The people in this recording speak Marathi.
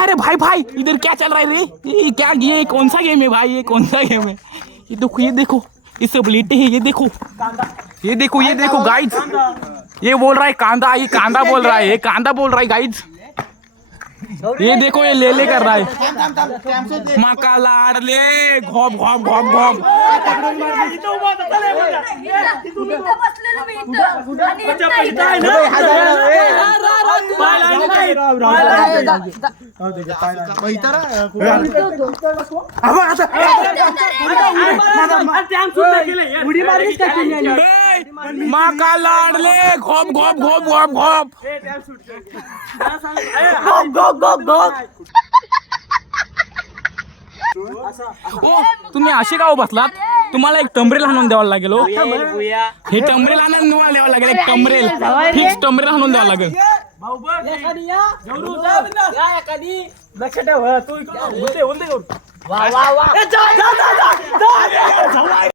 अरे भाई भाई इधर क्या चल रहा है रे? ये क्या, ये कौन सा गेम है भाई? ये कौन सा गेम है? ये देखो ये सब लेटे हैं। ये देखो गाइज, ये बोल रहा है कांदा, ये कांदा बोल रहा है, ये कांदा बोल रहा है गाइज। ये देखो ये ले कर रहा है। मका लाडले घोप घोप घोप घोप। मका लाडले घोप घोप घोप घोप घोप। ओ तुम्ही असे का बसलात? तुम्हाला एक टमरेल हाणून द्यावा लागेल. हे टमरेल हाणून द्यावं लागेल. एक टमरेल फिक्स टमरेल हाणून द्यावं लागेल. लक्ष ठेव.